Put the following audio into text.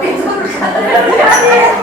대전으로 가야 돼.